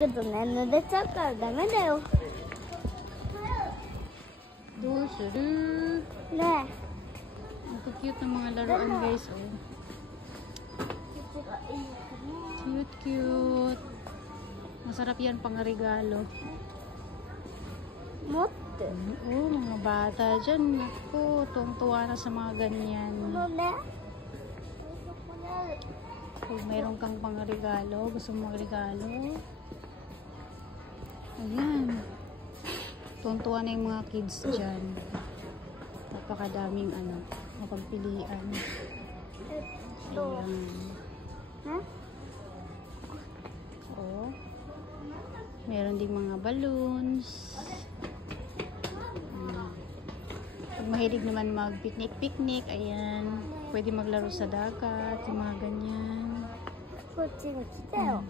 けどね、濡れちゃうからダメだよ。どうする? ね Ang cute ng mga laruan, guys. Oh. え。こっちがいいかな。 Cute, cute. Masarap yan pang regalo. 持って。 Oh, mga bata dyan. Naku, tuwang-tuwa na sa mga ganyan. このね。 Kung mayroon kang pang regalo, gusto mong regalo. Ayan. Tuwang-tuwa na yung mga kids dyan. Napakadaming mapagpilian. Ayan. Huh? Oh. Meron ding mga balloons. Pag mahilig naman mag-picnic-picnic, ayan. Pwede maglaro sa dagat, yung mga ganyan. こっちが来たよ。